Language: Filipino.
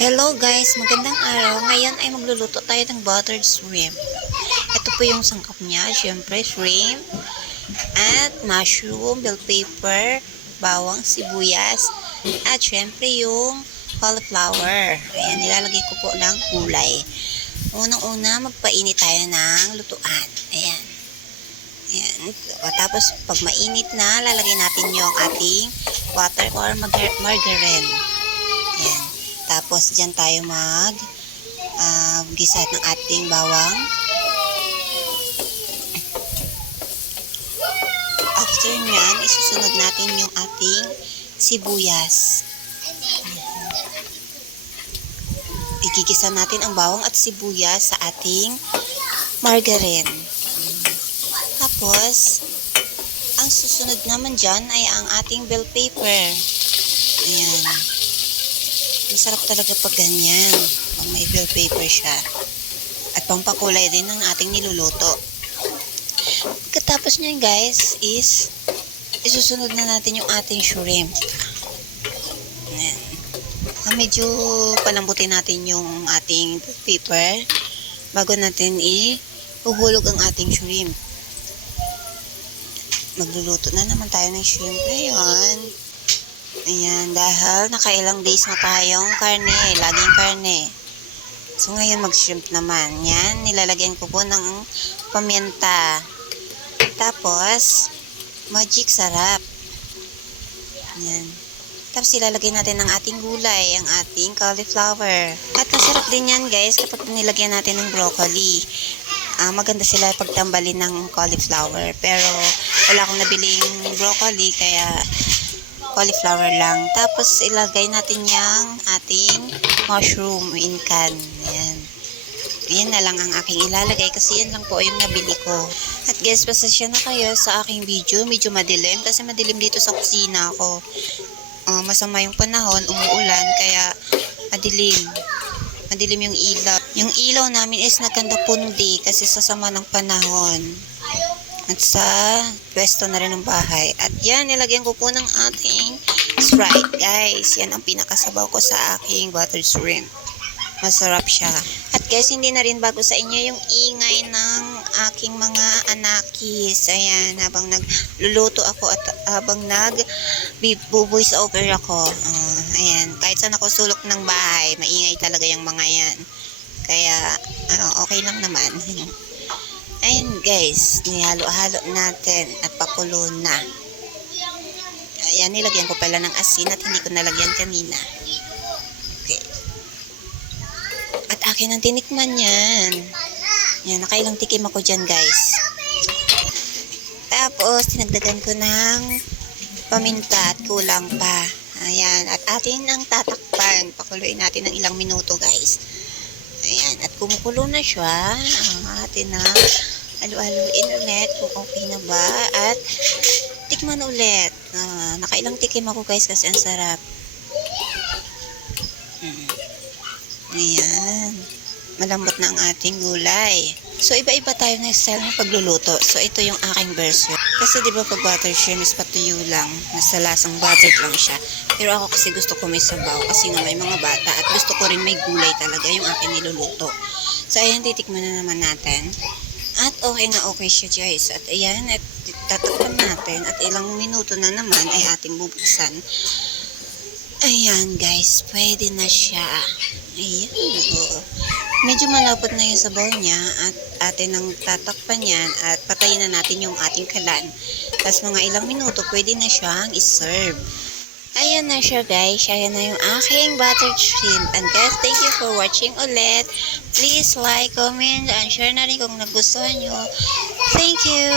Hello guys, magandang araw. Ngayon ay magluluto tayo ng buttered shrimp. Ito po yung sangkap niya, syempre shrimp at mushroom, bell pepper, bawang, sibuyas at syempre yung cauliflower. Ayan, nilalagay ko po ng gulay. Unang-una, magpainit tayo ng lutuan. Ayan. Ayan. Tapos pag mainit na, lalagay natin yung ating butter or margarine. Ayan. Tapos, dyan tayo gisa ng ating bawang. After nyan, isusunod natin yung ating sibuyas. Igigisa natin ang bawang at sibuyas sa ating margarine. Tapos, ang susunod naman dyan ay ang ating bell pepper. Ayan. Masarap talaga pag ganyan. Pag may bell pepper siya. At pampakulay din ng ating niluluto. Pagkatapos nyo guys is isusunod na natin yung ating shrimp. Ayan. Medyo palambutin natin yung ating bell pepper bago natin ihuhulog ang ating shrimp. Magluluto na naman tayo ng shrimp ngayon. Ayan, dahil nakailang days na tayong karne, laging karne. So, ngayon mag-shrimp naman. Yan, nilalagyan ko po ng paminta. Tapos, magic sarap. Yan. Tapos, ilalagay natin ng ating gulay, ang ating cauliflower. At masarap din yan, guys, kapag nilagyan natin ng broccoli. Maganda sila pagtambalin ng cauliflower. Pero, wala akong nabiling broccoli, kaya cauliflower lang. Tapos, ilagay natin yung ating mushroom in can. Ayan. Ayan na lang ang aking ilalagay kasi yan lang po yung nabili ko. At guys, pasensya na kayo sa aking video. Medyo madilim kasi madilim dito sa kusina ko. Masama yung panahon, umuulan, kaya madilim. Madilim yung ilaw. Yung ilaw namin is nagkandapundi kasi sa sama ng panahon. At sa pwesto na rin ng bahay. At yan, nilagyan ko po ng ating Sprite. Guys, yan ang pinakasabaw ko sa aking buttered shrimp. Masarap siya. At guys, hindi na rin bago sa inyo yung ingay ng aking mga anakis. Ayan, habang nagluluto ako at habang nag-voice over ako. Ayan, kahit saan ako sulok ng bahay, maingay talaga yung mga yan. Kaya, okay lang naman. Ayan guys, nihalo-halo natin at pakulo na. Ayan, nilagyan ko pala ng asin at hindi ko nalagyan kanina. Okay. At akin ang tinikman yan. Yan, nakailang tikim ako dyan guys. Tapos, tinagdagan ko ng paminta at kulang pa. Ayan, at atin ang tatakpan. Pakuluin natin ng ilang minuto guys. Ayan, at kumukulo na siya. Atin na halu-haluin ulit kung okay na ba. At tikman ulit. Nakailang tikim ako guys kasi ang sarap. Ayan. Malambot na ang ating gulay. So, iba-iba tayo na style ng pagluluto. So, ito yung aking version. Kasi diba pag butter shrimp is patuyo lang. Nasa lasang buttered lang siya. Pero ako kasi gusto ko may sabaw. Kasi nga may mga bata. At gusto ko rin may gulay talaga yung aking niluluto. So, ayan, titikman na naman natin. At okay na okay siya guys. At ayan, at tatakpan natin. At ilang minuto na naman ay ating bubuksan. Ayan guys, pwede na siya. Ayan, medyo malapot na yung sabaw niya. At atin ang tatakpan yan. At patayin na natin yung ating kalan. Tapos mga ilang minuto, pwede na siyang iserve. Ayan na siya guys. Ayan na yung aking buttered shrimp. And guys, thank you for watching ulit. Please like, comment, and share na rin kung nagustuhan nyo. Thank you!